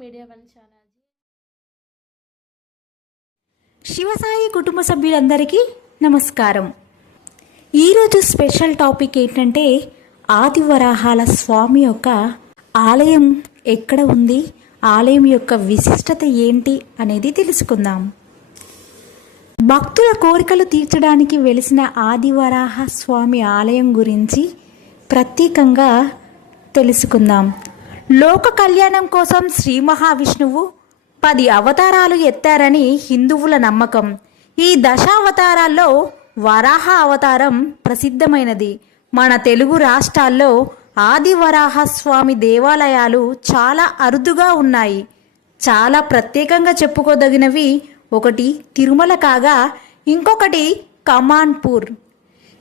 Media one channel Shivasai కుటుంబ సభ్యులందరికీ నమస్కారం. ఈరోజు స్పెషల్ టాపిక్ ఏంటంటే ఆదివరాహాల స్వామి యొక్క ఆలయం ఎక్కడ ఉంది? ఆలయం యొక్క విశిష్టత ఏంటి అనేది తెలుసుకుందాం. భక్తుల కోరికలు తీర్చడానికి వెలిసిన ఆదివరాహ స్వామి ఆలయం గురించి ప్రత్యేకంగా తెలుసుకుందాం. లోక కళ్యాణం కోసం శ్రీ మహావిష్ణువు పది అవతారాలు ఎత్తారని హిందువుల నమ్మకం. ఈ దశావతారాల్లో వరాహ అవతారం ప్రసిద్ధమైనది. మన తెలుగు రాష్ట్రాల్లో ఆది వరాహ స్వామి దేవాలయాలు చాలా అరుదుగా ఉన్నాయి. చాలా ప్రత్యేకంగా చెప్పుకోదగినవి ఒకటి తిరుమల కాగా ఇంకొకటి కమాన్పూర్.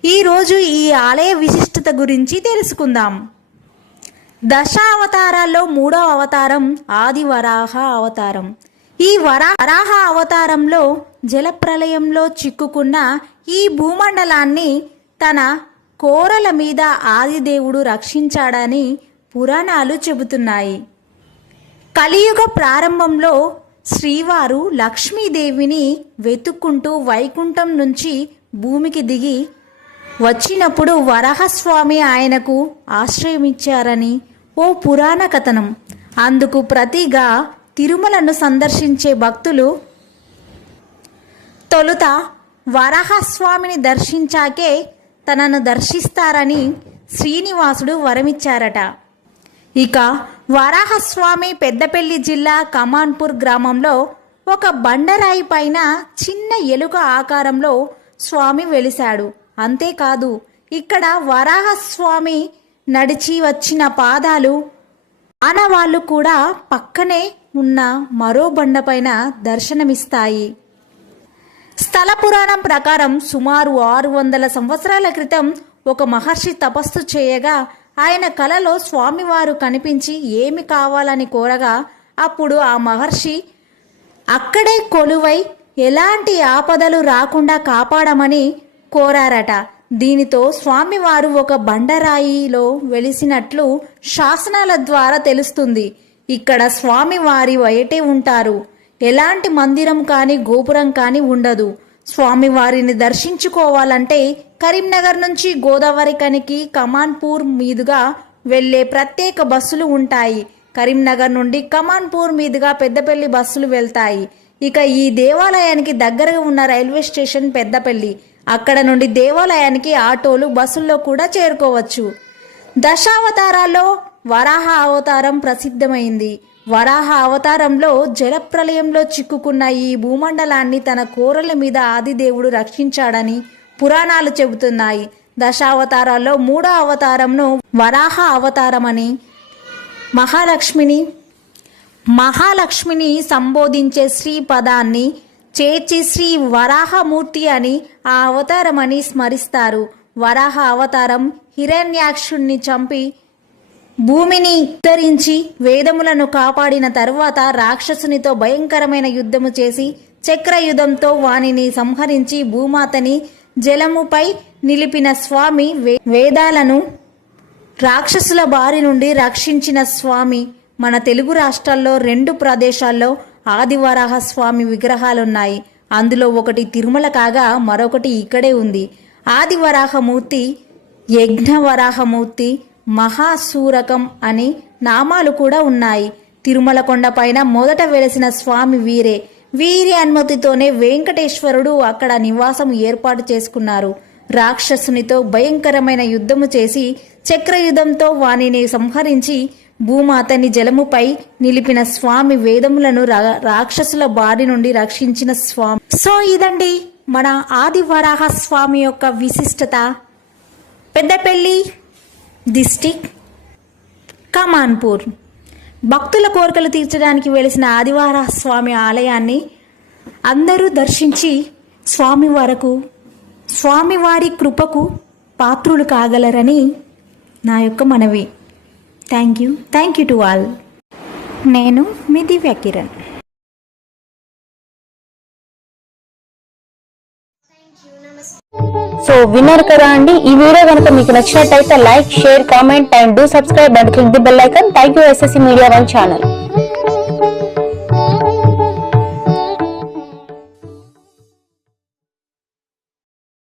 ఈరోజు ఈ ఆలయ విశిష్టత గురించి తెలుసుకుందాం. దశావతారాల్లో మూడో అవతారం ఆది వరాహ అవతారం. ఈ వరా వరాహ అవతారంలో జలప్రలయంలో చిక్కుకున్న ఈ భూమండలాన్ని తన కోరల మీద ఆదిదేవుడు రక్షించాడని పురాణాలు చెబుతున్నాయి. కలియుగ ప్రారంభంలో శ్రీవారు లక్ష్మీదేవిని వెతుక్కుంటూ వైకుంఠం నుంచి భూమికి దిగి వచ్చినప్పుడు వరాహస్వామి ఆయనకు ఆశ్రయమిచ్చారని ఓ పురాణ కథనం. అందుకు ప్రతిగా తిరుమలను సందర్శించే భక్తులు తొలుత వరాహస్వామిని దర్శించాకే తనను దర్శిస్తారని శ్రీనివాసుడు వరమిచ్చారట. ఇక వరాహస్వామి పెద్దపల్లి జిల్లా కమాన్పూర్ గ్రామంలో ఒక బండరాయి పైన చిన్న ఎలుక ఆకారంలో స్వామి వెలిశాడు. అంతేకాదు ఇక్కడ వరాహస్వామి నడిచి వచ్చిన పాదాలు ఆనవాళ్ళు కూడా పక్కనే ఉన్న మరో బండపైన దర్శనమిస్తాయి. స్థల పురాణం ప్రకారం సుమారు ఆరు వందల సంవత్సరాల క్రితం ఒక మహర్షి తపస్సు చేయగా ఆయన కలలో స్వామివారు కనిపించి ఏమి కావాలని కోరగా అప్పుడు ఆ మహర్షి అక్కడే కొలువై ఎలాంటి ఆపదలు రాకుండా కాపాడమని కోరారట. దీనితో స్వామివారు ఒక బండరాయిలో వెలిసినట్లు శాసనాల ద్వారా తెలుస్తుంది. ఇక్కడ స్వామివారి బయటే ఉంటారు. ఎలాంటి మందిరం కానీ గోపురం కానీ ఉండదు. స్వామివారిని దర్శించుకోవాలంటే కరీంనగర్ నుంచి గోదావరి కనికి కమాన్పూర్ మీదుగా వెళ్ళే ప్రత్యేక బస్సులు ఉంటాయి. కరీంనగర్ నుండి కమాన్పూర్ మీదుగా పెద్దపల్లి బస్సులు వెళ్తాయి. ఇక ఈ దేవాలయానికి దగ్గరగా ఉన్న రైల్వే స్టేషన్ పెద్దపల్లి. అక్కడ నుండి దేవాలయానికి ఆటోలు బస్సుల్లో కూడా చేరుకోవచ్చు. దశావతారాల్లో వరాహ అవతారం ప్రసిద్ధమైంది. వరాహ అవతారంలో జలప్రలయంలో చిక్కుకున్న ఈ భూమండలాన్ని తన కోరల మీద ఆదిదేవుడు రక్షించాడని పురాణాలు చెబుతున్నాయి. దశావతారాల్లో మూడో అవతారంను వరాహ అవతారమని మహాలక్ష్మిని మహాలక్ష్మిని సంబోధించే శ్రీ పదాన్ని చేర్చి శ్రీ వరాహమూర్తి అని ఆ అవతారమని స్మరిస్తారు. వరాహ అవతారం హిరణ్యాక్షుణ్ణి చంపి భూమిని ఉత్తరించి వేదములను కాపాడిన తరువాత రాక్షసునితో భయంకరమైన యుద్ధము చేసి చక్రయుధంతో వానిని సంహరించి భూమాతని జలముపై నిలిపిన స్వామి వే- వేదాలను రాక్షసుల బారి నుండి రక్షించిన స్వామి. మన తెలుగు రాష్ట్రాల్లో రెండు ప్రదేశాల్లో ఆదివరాహ స్వామి విగ్రహాలున్నాయి. అందులో ఒకటి తిరుమల కాగా మరొకటి ఇక్కడే ఉంది. ఆదివరాహమూర్తి యజ్ఞవరాహమూర్తి మహాసూరకం అని నామాలు కూడా ఉన్నాయి. తిరుమల కొండపైన మొదట వెలసిన స్వామి వీరే. వీరి అనుమతితోనే వెంకటేశ్వరుడు అక్కడ నివాసం ఏర్పాటు చేసుకున్నారు. రాక్షసునితో భయంకరమైన యుద్ధము చేసి చక్రయుధంతో వానిని సంహరించి భూమాతని జలముపై నిలిపిన స్వామి వేదములను రా- రాక్షసుల బారి నుండి రక్షించిన స్వామి. సో ఇదండి మన ఆది వరాహ స్వామి యొక్క విశిష్టత. పెద్దపల్లి డిస్టిక్ కమాన్పూర్. భక్తుల కోరికలు తీర్చడానికి వెలిసిన ఆదివార స్వామి ఆలయాన్ని అందరూ దర్శించి స్వామి వరకు స్వామివారి కృపకు పాత్రులు కాగలరని నా యొక్క మనవి. Thank you thank you to all నేను మీ దివ్య కిరణ్. సో విన్నారు కదా అండి. ఈ వీడియో కనుక మీకు నచ్చినట్టయితే like share comment and do subscribe and click the bell icon thank you SSC media one channel